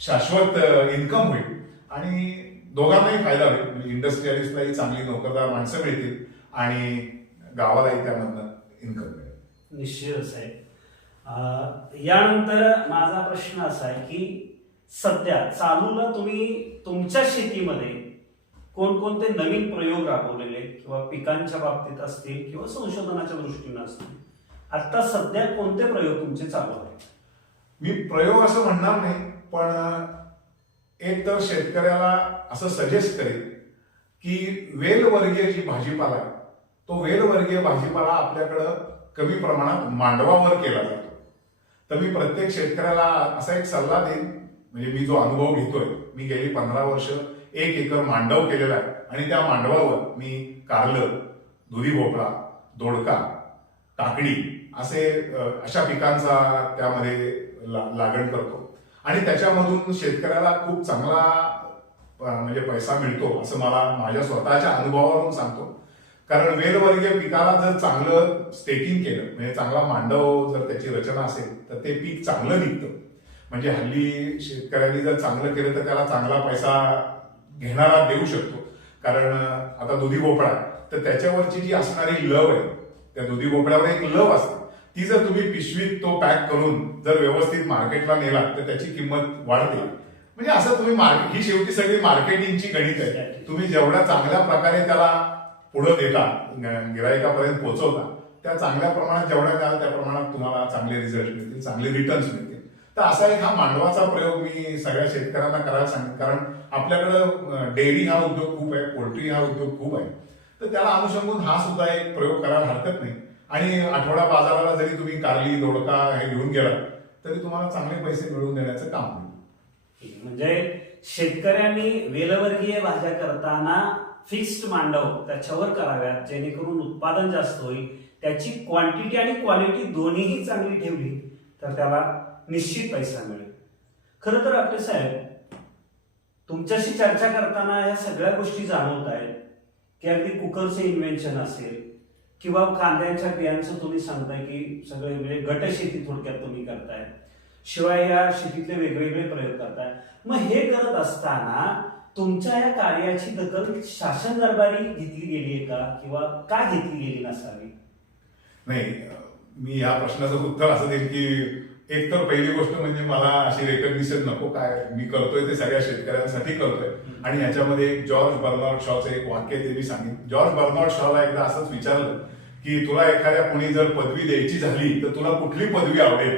शाश्वत इन्कम होईल आणि दोघांनाही फायदा होईल. म्हणजे इंडस्ट्रियलिस्टलाही चांगली नोकरदार माणसं मिळतील आणि गावालाही त्यामधनं इन्कम मिळेल. निश्चितच आहे. यानंतर माझा प्रश्न असा आहे की सध्या चालूला तुम्ही तुमच्या शेतीमध्ये कोणकोणते नवीन प्रयोग राबवलेले किंवा पिकांच्या बाबतीत असतील किंवा संशोधनाच्या दृष्टीने असतील, आता सध्या कोणते प्रयोग तुमचे चालू आहेत? मी प्रयोग असं म्हणणार नाही, पण एक तर शेतकऱ्याला असं सजेस्ट करेन की वेलवर्गीय जी भाजीपाला आहे तो वेलवर्गीय भाजीपाला आपल्याकडं कमी प्रमाणात मांडवावर केला जातो. तर मी प्रत्येक शेतकऱ्याला असा एक सल्ला देईन, म्हणजे मी जो अनुभव घेतोय, मी गेली 15 वर्ष 1 एकर मांडव केलेला आहे आणि त्या मांडवावर मी कारलं, दुधी भोपळा, दोडका, काकडी अशा पिकांचा त्यामध्ये लागण करतो आणि त्याच्यामधून शेतकऱ्याला खूप चांगला म्हणजे पैसा मिळतो असं मला माझ्या स्वतःच्या अनुभवावरून सांगतो. कारण वेलवर्गीय पिकाला जर चांगलं स्टेकिंग केलं, म्हणजे चांगला मांडव जर त्याची रचना असेल तर ते पीक चांगलं निघतं. म्हणजे हल्ली शेतकऱ्यांनी जर चांगलं केलं तर त्याला चांगला पैसा घेणारा देऊ शकतो. कारण आता दुधी भोपळा तर त्याच्यावरची जी असणारी लव आहे, त्या दुधी भोपळ्यावर एक लव असते, ती जर तुम्ही पिशवीत तो पॅक करून जर व्यवस्थित मार्केटला नेला तर त्याची किंमत वाढते. म्हणजे असं तुम्ही ही शेवटी सगळी मार्केटिंगची गणित आहे. तुम्ही जेवढ्या चांगल्या प्रकारे त्याला पुढे देता, गिरायकापर्यंत पोहोचवता, त्या चांगल्या प्रमाणात जेवढ्या द्याल त्या प्रमाणात तुम्हाला चांगले रिझल्ट मिळतील, चांगले रिटर्न्स मिळतील. तर असा एक हा मांडवाचा प्रयोग मी सगळ्या शेतकऱ्यांना करायला सांगेन. कारण आपल्याकडं डेअरी हा उद्योग खूप आहे, पोल्ट्री हा उद्योग खूप आहे, तर त्याला अनुषंगून हा सुद्धा एक प्रयोग करायला हरकत नाही. आणि आठवडा बाजाराला जरी तुम्ही कारली, दोडका हे घेऊन गेलात तरी तुम्हाला चांगले पैसे मिळवून देण्याचं काम होईल. म्हणजे शेतकऱ्यांनी वेलवर्गीय भाज्या करताना फिक्स्ड मांडव त्याच्यावर कराव्यात, जेणेकरून उत्पादन जास्त होईल, त्याची क्वांटिटी आणि क्वालिटी दोन्हीही चांगली ठेवली तर त्याला निश्चित पैसा मिळेल. खरं तर आपले साहेब, तुमच्याशी चर्चा करताना या सगळ्या गोष्टी जाणवत आहेत की अगदी कुकरचं इन्व्हेन्शन असेल किंवा कांद्यांच्या बियांचं तुम्ही सांगताय की सगळे म्हणजे गट शेती थोडक्यात तुम्ही करताय, शिवाय या शेतीतले वेगवेगळे प्रयोग करताय. मग हे करत असताना तुमच्या या कार्याची दखल शासन दरबारी घेतली गेली आहे का किंवा का घेतली गेली नसावी? नाही, मी या प्रश्नाचं उत्तर असं देईन की एक तर पहिली गोष्ट म्हणजे मला अशी रेकग्निशन नको, काय मी करतोय ते सगळ्या शेतकऱ्यांसाठी करतोय. आणि याच्यामध्ये एक जॉर्ज बर्नार्ड शॉचं एक वाक्य ते मी सांगेन. जॉर्ज बर्नार्ड शॉला एकदा असंच विचारलं की तुला एखाद्या कोणी जर पदवी द्यायची झाली तर तुला कुठली पदवी आवडेल?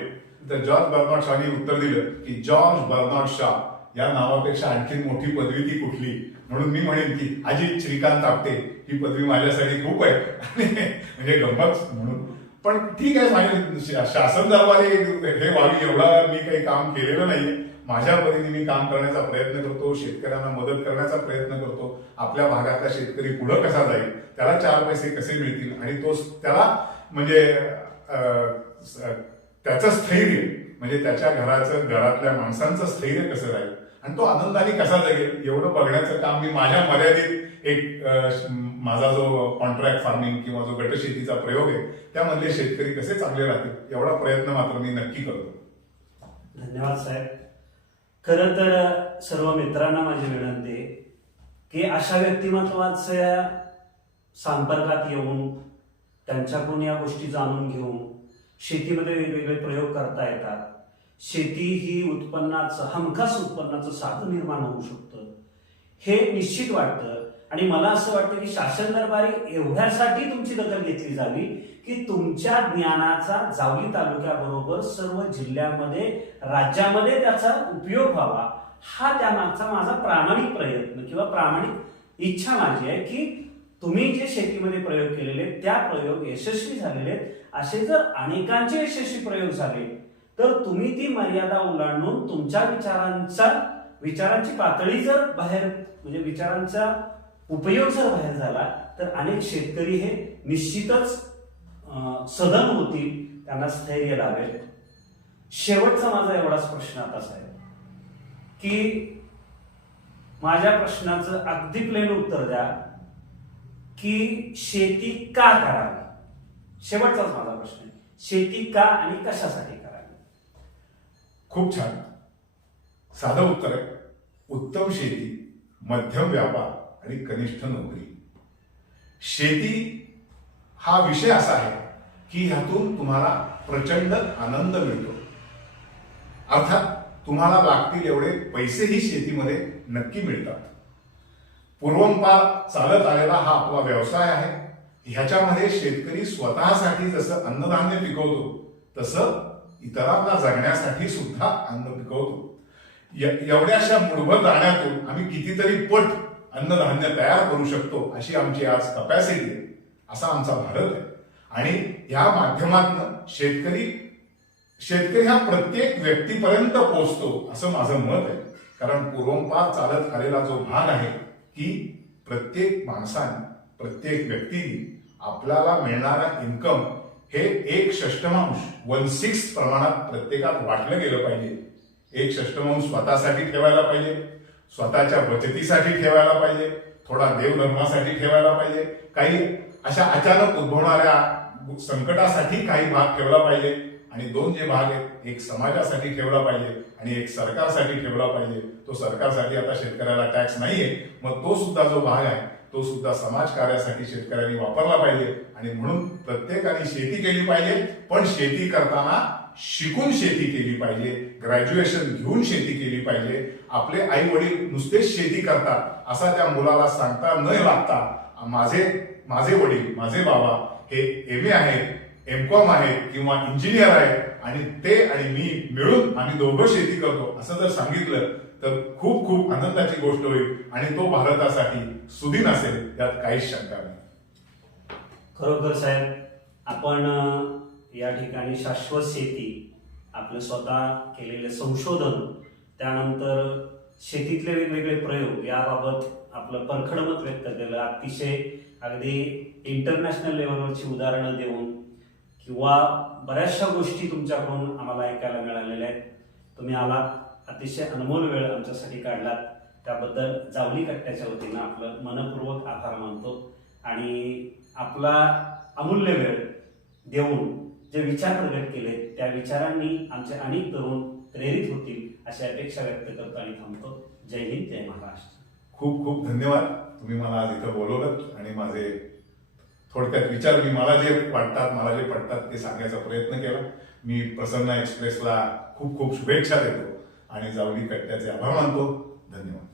तर जॉर्ज बर्नार्ड शॉने उत्तर दिलं की जॉर्ज बर्नार्ड शॉ या नावापेक्षा आणखी मोठी पदवी ती कुठली? म्हणून मी म्हणेन की अजित श्रीकांत आपटे ही पदवी माझ्यासाठी खूप आहे. म्हणजे गंमत म्हणून. पण ठीक आहे, माझे शासन दरबारी हे व्हावी एवढा मी काही काम केलेलं नाहीये. माझ्या परीने मी काम करण्याचा प्रयत्न करतो, शेतकऱ्यांना मदत करण्याचा प्रयत्न करतो. आपल्या भागातला शेतकरी पुढे कसा जाईल, त्याला 4 पैसे कसे मिळतील आणि तो त्याला म्हणजे त्याचं स्थैर्य, म्हणजे त्याच्या घरातल्या माणसांचं स्थैर्य कसं राहील आणि तो आनंदाने कसा जगेल एवढं बघण्याचं काम मी माझ्या मर्यादित एक माझा जो कॉन्ट्रॅक्ट फार्मिंग किंवा जो गटशेतीचा प्रयोग आहे त्यामधले शेतकरी कसे चांगले राहतील एवढा प्रयत्न मात्र मी नक्की करतो. धन्यवाद साहेब. खरं तर सर्व मित्रांना माझी विनंती आहे की अशा व्यक्तिमत्वाच्या संपर्कात येऊन त्यांच्याकडून या गोष्टी जाणून घेऊन शेतीमध्ये वेगवेगळे प्रयोग करता येतात. शेती ही हमखास उत्पन्नाचं साधन निर्माण होऊ शकतं हे निश्चित वाटतं. आणि मला असं वाटतं की शासन दरबारी एवढ्यासाठी तुमची दखल घेतली जावी की तुमच्या ज्ञानाचा जावली तालुक्याबरोबर सर्व जिल्ह्यामध्ये, राज्यामध्ये त्याचा उपयोग व्हावा, हा त्यामागचा माझा प्रामाणिक प्रयत्न किंवा प्रामाणिक इच्छा माझी आहे की तुम्ही जे शेतीमध्ये प्रयोग केलेले आहेत, त्या प्रयोग यशस्वी झालेले आहेत. असे जर अनेकांचे यशस्वी प्रयोग झाले तर तुम्ही ती मर्यादा ओलांडून तुमच्या विचारांची पातळी जर बाहेर, म्हणजे विचारांचा उपयोग जर बाहेर झाला तर अनेक शेतकरी हे निश्चितच सधन होतील, त्यांना स्थैर्य लाभेल. शेवटचा माझा एवढाच प्रश्न आता आहे की माझ्या प्रश्नाचं अगदी प्लेन उत्तर द्या की शेती का करावी. शेवटचाच माझा प्रश्न आहे, शेती का आणि कशासाठी करावी. खूप छान, साधं उत्तर आहे. उत्तम शेती, मध्यम व्यापार आणि कनिष्ठ नोकरी. शेती हा विषय असा आहे की ह्यातून तुम्हाला प्रचंड आनंद मिळतो. अर्थात तुम्हाला लागतील एवढे पैसेही शेतीमध्ये नक्की मिळतात. पूर्वंपार चालत आलेला हा आपला व्यवसाय आहे. ह्याच्यामध्ये शेतकरी स्वतःसाठी जसं अन्नधान्य पिकवतो तसं इतरांना जगण्यासाठी सुद्धा अन्न पिकवतो. एवढ्याशा मूलभूत दाण्यातून आम्ही कितीतरी पट अन्नधान्य तयार करू शकतो अशी आमची आज कपॅसिटी आहे. असा आमचा भारत आहे. आणि या माध्यमातून शेतकरी हा प्रत्येक व्यक्तीपर्यंत पोहोचतो असं माझं मत आहे. कारण पूर्वंपार चालत आलेला जो भाग आहे की प्रत्येक माणसाने, प्रत्येक व्यक्तीने आपल्याला मिळणारा इन्कम हे 1/6 1/6 प्रमाणात प्रत्येकात वाटलं गेलं पाहिजे. 1/6 स्वतःसाठी ठेवायला पाहिजे, स्वतःच्या बचतीसाठी ठेवायला पाहिजे, थोडा देवधर्मासाठी ठेवायला पाहिजे, काही अशा अचानक उद्भवणाऱ्या संकटासाठी काही भाग ठेवला पाहिजे, आणि 2 जे भाग आहेत, एक समाजासाठी ठेवला पाहिजे आणि एक सरकारसाठी ठेवला पाहिजे. तो सरकारसाठी आता शेतकऱ्याला टॅक्स नाहीये, मग तो सुद्धा जो भाग आहे तो सुद्धा समाज कार्यासाठी शेतकऱ्यांनी वापरला पाहिजे. आणि म्हणून प्रत्येकाने शेती केली पाहिजे, पण शेती करताना शिकून शेती केली पाहिजे, ग्रॅज्युएशन घेऊन शेती केली पाहिजे. आपले आई वडील नुसतेच शेती करतात असा त्या मुलाला सांगता न लागता, माझे वडील, माझे बाबा हे MA आहेत, MCOM आहेत किंवा इंजिनियर आहेत आणि ते आणि मी मिळून आम्ही दोघं शेती करतो असं जर सांगितलं तर खूप खूप आनंदाची गोष्ट होईल आणि तो भारतासाठी सुदीन असेल, यात काहीच शंका नाही. खरोखर साहेब, आपण या ठिकाणी शाश्वत शेती, आपलं स्वतः केलेले संशोधन, त्यानंतर शेतीतले वेगवेगळे प्रयोग याबाबत आपलं परखड मत व्यक्त केलं. अतिशय अगदी इंटरनॅशनल लेवलवरची उदाहरणं देऊन किंवा बऱ्याचशा गोष्टी तुमच्याकडून आम्हाला ऐकायला मिळालेल्या आहेत. तुम्ही आलात, अतिशय अनमोल वेळ आमच्यासाठी काढलात, त्याबद्दल जावली कट्ट्याच्या वतीनं आपलं मनपूर्वक आभार मानतो. आणि आपला अमूल्य वेळ देऊन जे विचार प्रगट केले त्या विचारांनी आमचे अनेक तरुण प्रेरित होतील अशी अपेक्षा व्यक्त करतो आणि थांबतो. जय हिंद, जय महाराष्ट्र. खूप खूप धन्यवाद. तुम्ही मला आज इथं बोलवलं आणि माझे थोडक्यात विचार मला जे वाटतात, मला जे पटतात ते सांगायचा प्रयत्न केला. मी प्रसन्न एक्सप्रेसला खूप खूप शुभेच्छा देतो आणि जावली कट्ट्याचे आभार मानतो. धन्यवाद.